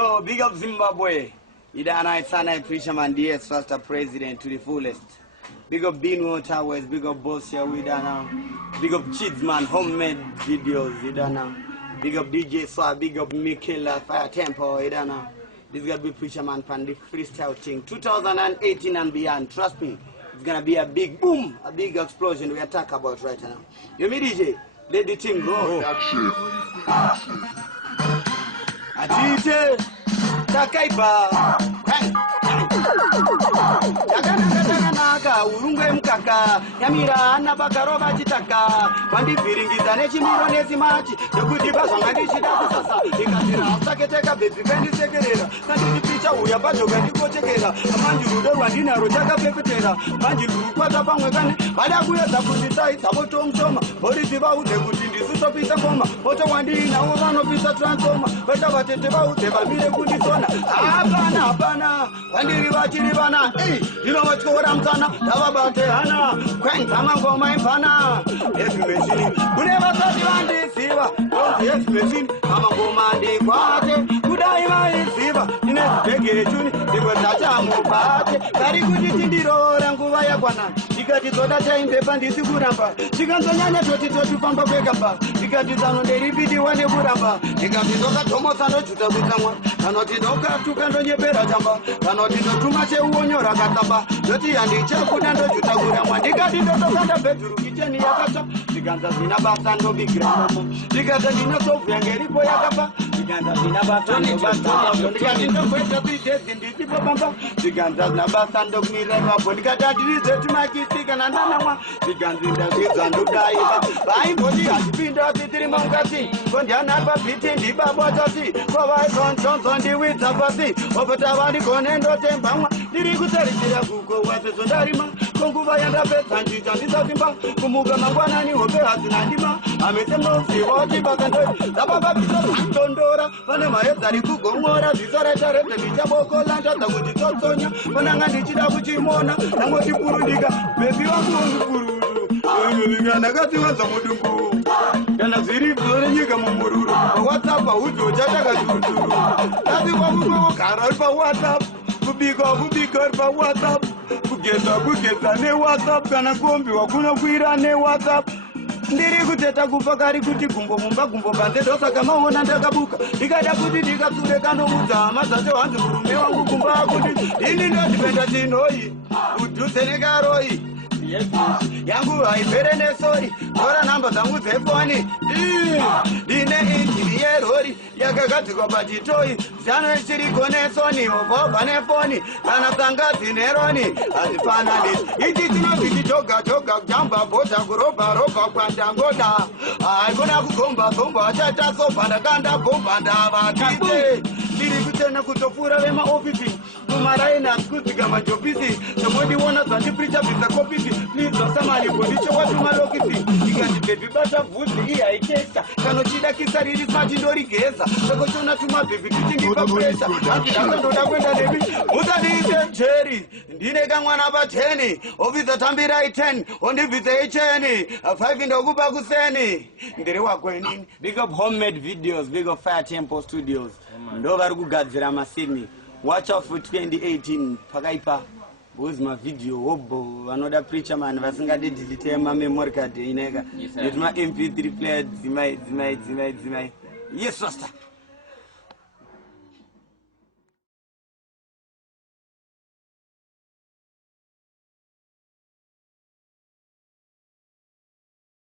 Yo, big up Zimbabwe. Idana Itsana Fisherman DS Faster President to the fullest. Big up Beanwo Towers, big up Bosia Idana. Big up Chidsman Homemade Videos Idana. Big up DJ Swag, big up Mikela Fire Tempo Idana. This is gonna be Fisherman Pan the freestyle thing. 2018 and beyond, trust me. It's gonna be a big boom, a big explosion we are talking about right now. You me DJ, let the team go. A DJ, Takaiba, Yakanaka, Urungue Mkaka, Yamira, Nabakaroba Chitaka, Wandi Biringiza, Nechimiro Nesimachi, the Kutibas on Magishida, Ikatira, Sakateka, Baby, Bendy Secretary, Sandy Picha, Uyabajo, Bendy Cochekera, Manju, Randina, Rojaka Pepetera, Manju, Quatapangan, Badaguya, Saputai, Sabotom Soma, Bodisiba, the Kutin, Susopita Coma, Otawandi, now one of Pisa Transforma, Batabateba, Tebamira Kudisona, Abana, Wandi Rivana, you know what's going on, Tabate Hana, Quang Tamango, my Pana, if you machine, who never thought you on this fever, don't yes, machine, Tamango Mandi, Quate, could I in fever, in a vegetarian, they were Tajamu Pate, very good in the road and Guayabana, she got it on that time, the bandits to Guramba, she got the Yana to Pampa Begapa, she got it on the repeat one of Guramba, she got it on the Thomas and to someone, cannot it over to Candonia Berajamba, cannot it too much on your Ragataba, Joti and the Chakudan to Tagura, they got it on the bedroom, kitchen Yakata, the Ganta Sinabasando Big Grandma, the Ganta Dinoso, Yangeri Poyakapa, the Ganta Sinabasando, the Ganta Quest in the Tipo Bamba, the Ganta Nabasando Mirava, Policata, the Maki, and Anama, the Ganta and Daiva, buying body has been the Trimangati, Pondiana, Pitin, the Babati, Provide on the with Tabasi, over Tavani, Conendo, Tempama, the Rigutari, Kuko, was a Sodarima, Konguva and Rabet, and Tizimba, Kumuga Mangwana, Opera, Nandima, I made them know, see what you back and Tababa, Tondora, Panama, Tariku, Gomora, the Sorata, the Vitaboko, Lanta, the Wujitonia, Pananga, Chimona, and what you Purudiga, baby, Nagati was a Muduku. And a city you come on, what's up? Who do Jagaga? That's the one who go Carol for what's up. Who be good for what's up? Who gets a ne what's up? Gonna go and be a Kuna ne what's up? Ndiri kuteta kupakari kuti gumbo mumba gumbo bande dosa kama ona ndakabuka ndikada kuti ndikasureka nomuta mazacho hanzi murume wangu kumba kuti ini ndodipenda tinoi udhusenekaroyi yangu haipere nesori tora namba dzangu dzefoni dine injini yerori yakagadzikwa pachitoi zano ichiriko nesoni obva nefoni kana tsangadzi neroni hazifanani ichi chinoti chitoga kujamba bhodha kurobha kwandangoda haikona kugomba achaita sopa ndakanda gomba ndavatite ndiri kutena kutofura vemaofisi kumarainasi kudzika majofisi nomondiona zvandipricha bvisakopisi Please, ikati baby bata vhudzi ihaitesta kanochida kisa riri smachindorigeza sakochona tuma baby titingipa pressure hanzi ndakandoda kwenda nebi mutadiise jeri ndine kamwana pa10 ofisa tambirai 10 ondibvise icheni 5 ndokupa kuseni ndiri wakwenini. Big up Homemade Videos, big up Fire Tempo Studios, ndo vari kugadzira masini. Watch out for 2018 pakaipa. Who's my video? Hobo, another preacher man. Vasingadi delete my memory card. Inega. Let my MP3 player. Zimai. Yes, sister.